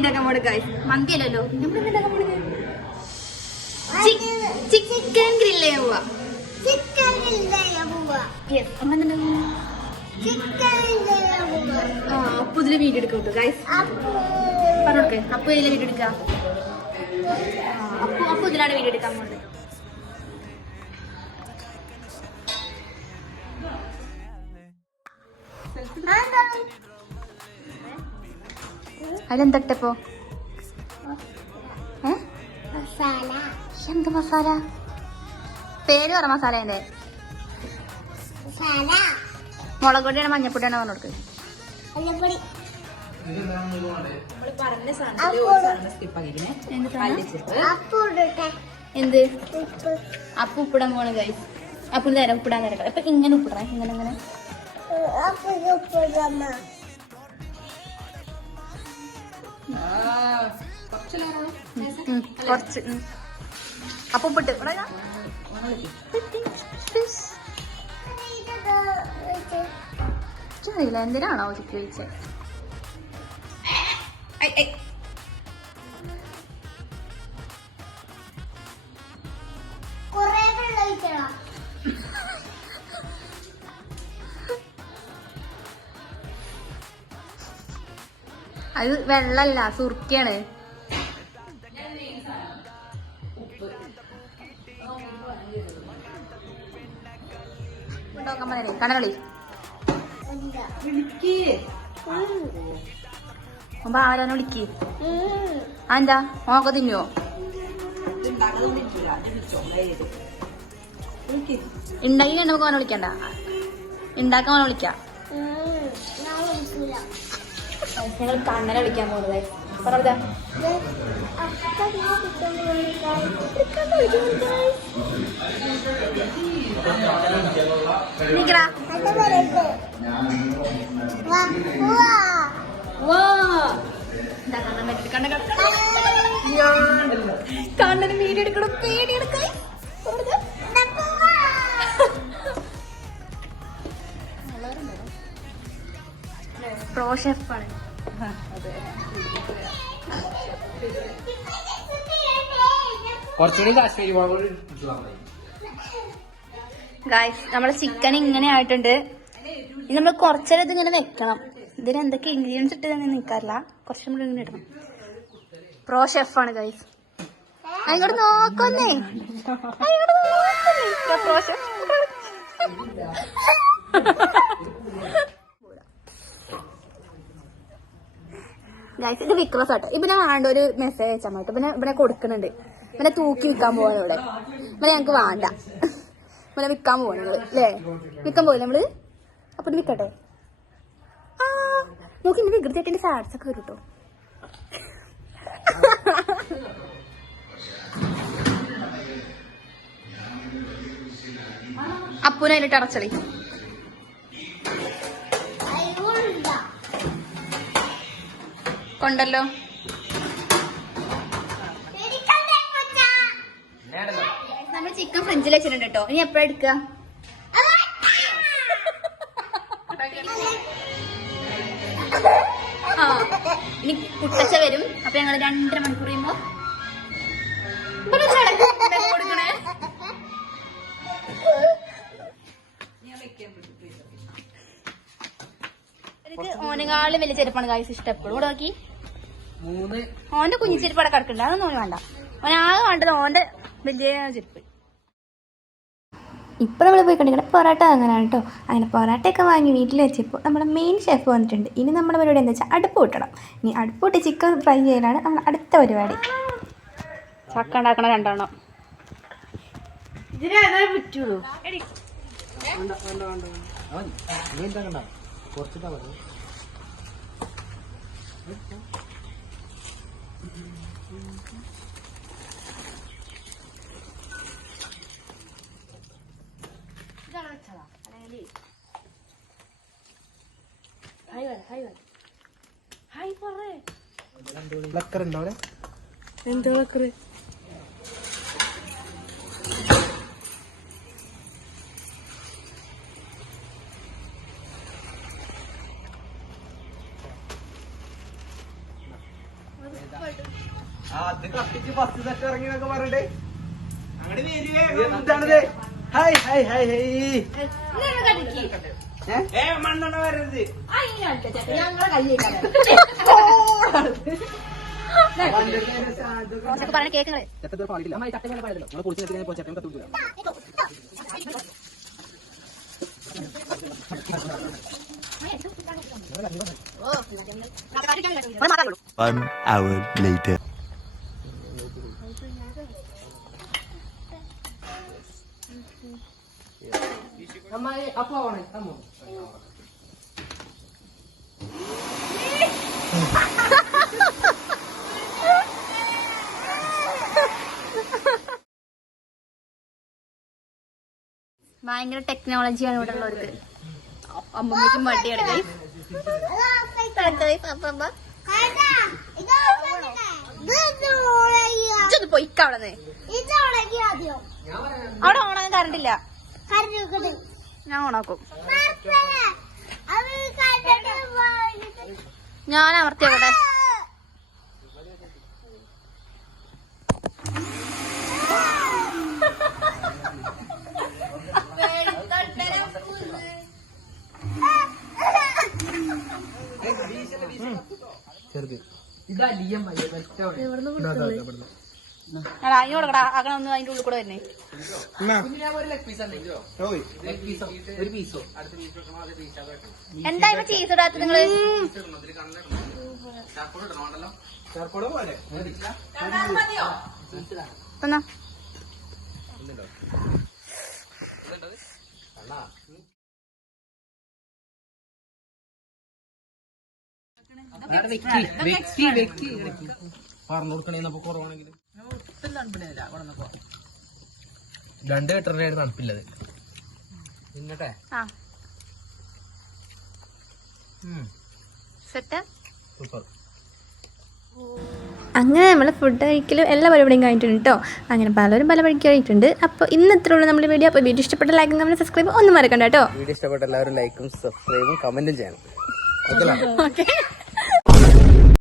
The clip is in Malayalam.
ഉണ്ടാക്കാൻ പോണ ഗൈസ്. മന്തി അല്ലല്ലോ, നമ്മളെന്താക്കാൻ പോണത്? ചിക്കൻ ഗ്രില്ല് ചെയ്യാൻ പോവാ. അപ്പൊ ഇതില് വീഡിയോ എടുക്കും ഗൈസ്. പറഞ്ഞോക്കെ അപ്പൊ ഇതിലെ വീഡിയോ എടുക്കാം. അപ്പൊ ഇതിലാണ് വീഡിയോ എടുക്കാൻ പോകുന്നത്. അതിലെന്തട്ടപ്പോ എന്ത് മസാല? പേര് പറ മസാലേന്റെ. മുളക് പൊടിയാണ് മഞ്ഞപ്പൊടിയാണ് പറഞ്ഞോട്. എന്ത് അപ്പൊ ഉപ്പിടാൻ പോണ ഗൈസ്. അപ്പൊ നേരം ഉപ്പിടാൻ നേരം അപ്പൊ ഇങ്ങനെ ഉപ്പിടണേ. ഇങ്ങനെ ഇങ്ങനെ കുറച്ച് അപ്പൊ ഉപ്പിട്ട് അറിയില്ല എന്തിനാണോ ചിക്കൻ കഴിച്ചത്. അത് വെള്ളല്ല, സുർക്കയാണ്. കണകളി ആരാന്ന് വിളിക്ക്. എന്താ മോക്ക തിന്നോ? ഉണ്ടാക്കി നമുക്ക് മോനെ വിളിക്കണ്ട, ഉണ്ടാക്കാൻ മോനെ വിളിക്കാം. ഞങ്ങൾ കണ്ണനെ വിളിക്കാൻ പോകുന്നത് പറഞ്ഞാ കണ്ണന് വീഡിയോ എടുക്കണം. പേടിയെടുക്ക പ്രോ ഷെഫാണ്. ഗായ്സ് നമ്മളെ ചിക്കൻ ഇങ്ങനെ ആയിട്ടുണ്ട്. ഇനി നമ്മൾ കുറച്ചേരം ഇതിങ്ങനെ വെക്കണം. ഇതിന് എന്തൊക്കെ ഇൻഗ്രീഡിയൻസ് ഇട്ട് നിൽക്കാറില്ല, കുറച്ച് നമ്മൾ ഇങ്ങനെ ഇടണം. പ്രോ ഷെഫാണ് ഗായ്സ്. അങ്ങോട്ട് നോക്കുന്നേ, പ്രോ ഷെഫ്. ഗൈസ് ഇത് വിക്രസ് ആട്ടോ. ഇവനെ വേണ്ട ഒരു മെസ്സേജ് അയച്ചാൽ മതി. ഇവനെ കൊടുക്കുന്നുണ്ട്. ഇവനെ തൂക്കി വിൽക്കാൻ പോവാൻ ഇവിടെ. ഇവനെ ഞങ്ങക്ക് വേണ്ട. ഇവനെ വിൽക്കാൻ പോവാ ഞങ്ങള് അല്ലേ? വിൽക്കാൻ പോയില്ല നമ്മള്. അപ്പൊ ഇത് വിൽക്കട്ടെ. ആ നോക്കി ഇന്ന് വികൃതിയായിട്ട് സാഡ്സ് ഒക്കെ വരും കേട്ടോ. അപ്പൂനെ അതിലിട്ട് അടച്ചളി. കൊണ്ടല്ലോ നമ്മൾ ചിക്കൻ ഫ്രിഡ്ജിൽ വെച്ചിട്ടുണ്ട് കേട്ടോ. ഇനി എപ്പോഴാ എടുക്കുക? ആ ഇനി കുട്ടച്ച വരും. അപ്പൊ ഞങ്ങൾ 2.5 മണിക്കൂർ കഴിയുമ്പോ കൊടുക്കണേ. ഓനെക്കാളും വലിയ ചെരുപ്പാണ് കായ്സ് ഇഷ്ടം. എപ്പോഴും കൂടെ നോക്കി ഓന്റെ കുഞ്ഞു ചെരുപ്പ് അവിടെ കിടക്കണ്ട. അതൊന്നും ഓന് വേണ്ട. ഓനാകെ വേണ്ടത് ഓന്റെ വലിയ ചെരുപ്പ്. ഇപ്പോൾ നമ്മൾ പോയിക്കൊണ്ടിരിക്കുന്നത് പൊറോട്ട വാങ്ങാനാണ് കേട്ടോ. അങ്ങനെ പൊറോട്ടയൊക്കെ വാങ്ങി വീട്ടിൽ വെച്ചപ്പോൾ നമ്മുടെ മെയിൻ ഷെഫ് വന്നിട്ടുണ്ട്. ഇനി നമ്മുടെ പരിപാടി എന്താ വെച്ചാൽ അടുപ്പ് കൂട്ടണം. ഇനി അടുപ്പ് കൂട്ടി ചിക്കൻ ഫ്രൈ ചെയ്യലാണ് നമ്മൾ അടുത്ത പരിപാടി. ചക്ക ഉണ്ടാക്കണ 2 എണ്ണം ഇതിനേതാ പറ്റുള്ളൂ. എന്താ വക്കറ്? അത് കത്തിച്ച് ഫസ്റ്റ് സെറ്റ് ഇറങ്ങിന്നൊക്കെ പറഞ്ഞിട്ട് എന്താണിത്? Hi hi hi hi. മണ്ണെണ്ണ വരരുത്. കേൾക്കുന്നത് One hour later. ഭയങ്കര ടെക്നോളജിയാണ് ഇവിടെ ഉള്ളവർക്ക്. അമ്മമ്മയ്ക്കും മടിയാണ് guys. ഇതൊന്ന് പൊയ്ക്ക അവിടെ അവിടെ ഓണാക്കാൻ കറണ്ടില്ല. ഞാൻ ഓണാക്കും. ഞാൻ അമർത്തി അവിടെ. അതിനോട് അങ്ങനെ അതിന്റെ ഉള്ളിൽ കൂടെ വരുന്നേ. എന്താ ഇപ്പൊ ചീസ് ഇടാത്ത നിങ്ങള്? എന്നാ പറഞ്ഞു കൊടുക്കണേന്നപ്പോ കുറവാണെങ്കിൽ 2 ലിറ്ററിന്റെ തണുപ്പില്ലത്. പിന്നട്ടെ സെറ്റ് സൂപ്പർ. അങ്ങനെ നമ്മൾ ഫുഡ് കഴിക്കലും എല്ലാ പരിപാടിയും കഴിഞ്ഞിട്ടുണ്ട് കേട്ടോ. അങ്ങനെ പലരും പല വഴിക്ക് കഴിഞ്ഞിട്ടുണ്ട്. അപ്പോൾ ഇന്ന് ഇത്ര ഉള്ളൂ നമ്മുടെ വീഡിയോ. അപ്പോൾ വീഡിയോ ഇഷ്ടപ്പെട്ട ലൈക്കും കമൻറ്റ് സബ്സ്ക്രൈബ് ഒന്നും മറക്കണ്ട കേട്ടോ. വീഡിയോ ഇഷ്ടപ്പെട്ട എല്ലാവരും ലൈക്കും സബ്സ്ക്രൈബും കമന്റും ചെയ്യണം. ഓക്കെ.